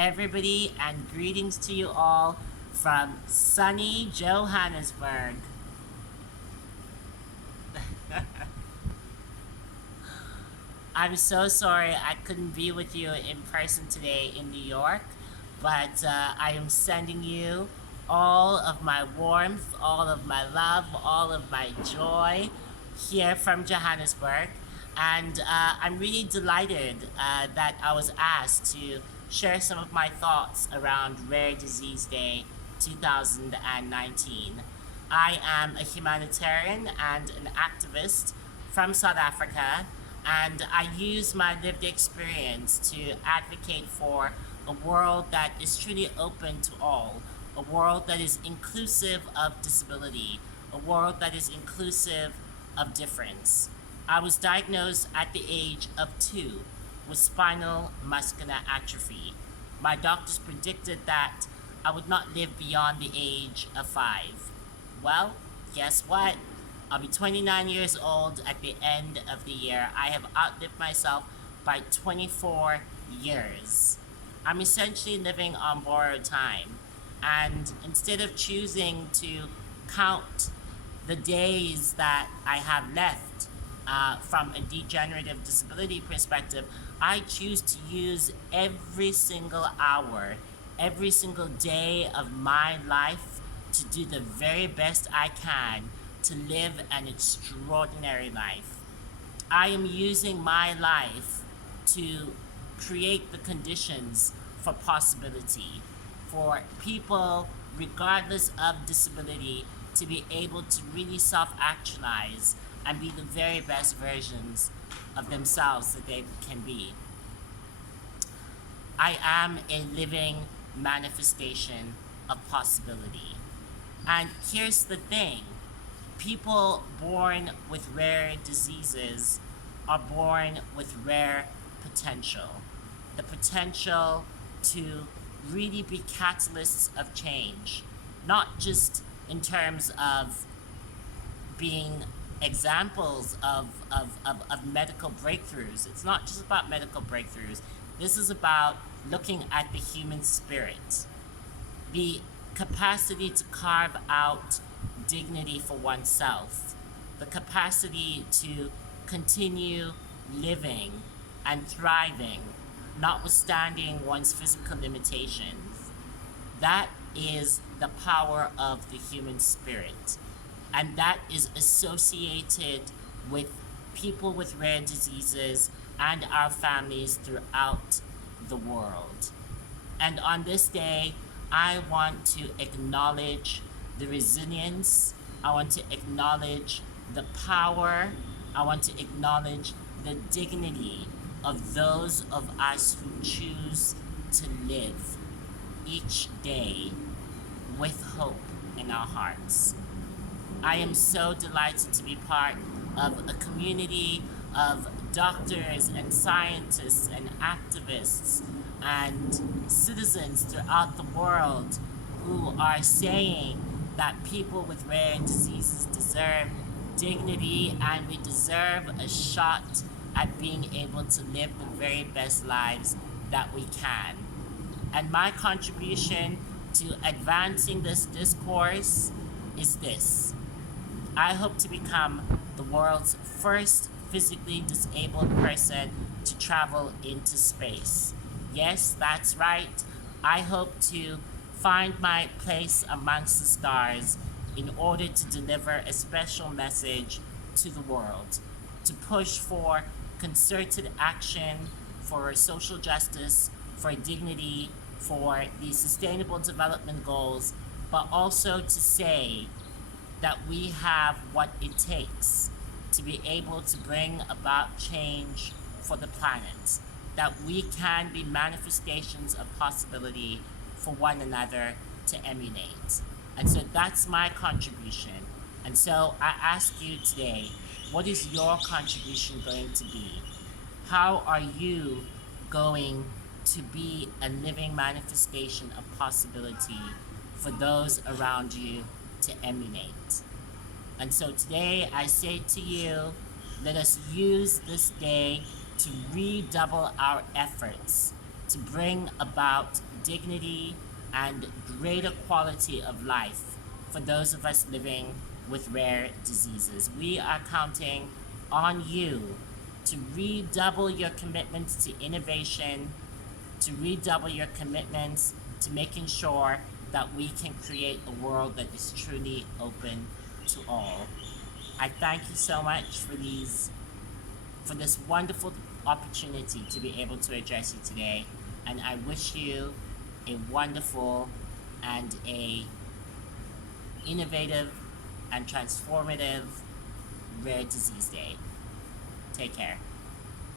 everybody, and greetings to you all from sunny Johannesburg. I'm so sorry I couldn't be with you in person today in New York, but I am sending you all of my warmth, all of my love, all of my joy here from Johannesburg. And I'm really delighted that I was asked to share some of my thoughts around Rare Disease Day 2019. I am a humanitarian and an activist from South Africa, and I use my lived experience to advocate for a world that is truly open to all, a world that is inclusive of disability, a world that is inclusive of difference. I was diagnosed at the age of 2 with spinal muscular atrophy. My doctors predicted that I would not live beyond the age of 5. Well, guess what? I'll be 29 years old at the end of the year. I have outlived myself by 24 years. I'm essentially living on borrowed time. And instead of choosing to count the days that I have left from a degenerative disability perspective, I choose to use every single hour, every single day of my life to do the very best I can to live an extraordinary life. I am using my life to create the conditions for possibility, for people, regardless of disability, to be able to really self-actualize and be the very best versions of themselves that they can be. I am a living manifestation of possibility. And here's the thing. People born with rare diseases are born with rare potential. The potential to really be catalysts of change, not just in terms of being examples of medical breakthroughs. It's not just about medical breakthroughs. This is about looking at the human spirit, the capacity to carve out dignity for oneself, the capacity to continue living and thriving, notwithstanding one's physical limitations. That is the power of the human spirit. And that is associated with people with rare diseases and our families throughout the world. And on this day, I want to acknowledge the resilience. I want to acknowledge the power. I want to acknowledge the dignity of those of us who choose to live each day with hope in our hearts. I am so delighted to be part of a community of doctors and scientists and activists and citizens throughout the world who are saying that people with rare diseases deserve dignity and we deserve a shot at being able to live the very best lives that we can. And my contribution to advancing this discourse is this. I hope to become the world's first physically disabled person to travel into space. Yes, that's right. I hope to find my place amongst the stars in order to deliver a special message to the world, to push for concerted action for social justice, for dignity, for the sustainable development goals, but also to say that we have what it takes to be able to bring about change for the planet, that we can be manifestations of possibility for one another to emulate. And so that's my contribution. And so I ask you today, what is your contribution going to be? How are you going to be a living manifestation of possibility for those around you to emulate? And so today I say to you, let us use this day to redouble our efforts to bring about dignity and greater quality of life for those of us living with rare diseases. We are counting on you to redouble your commitments to innovation, to redouble your commitments to making sure that we can create a world that is truly open to all. I thank you so much for this wonderful opportunity to be able to address you today, and I wish you a wonderful and a innovative and transformative Rare Disease Day. Take care.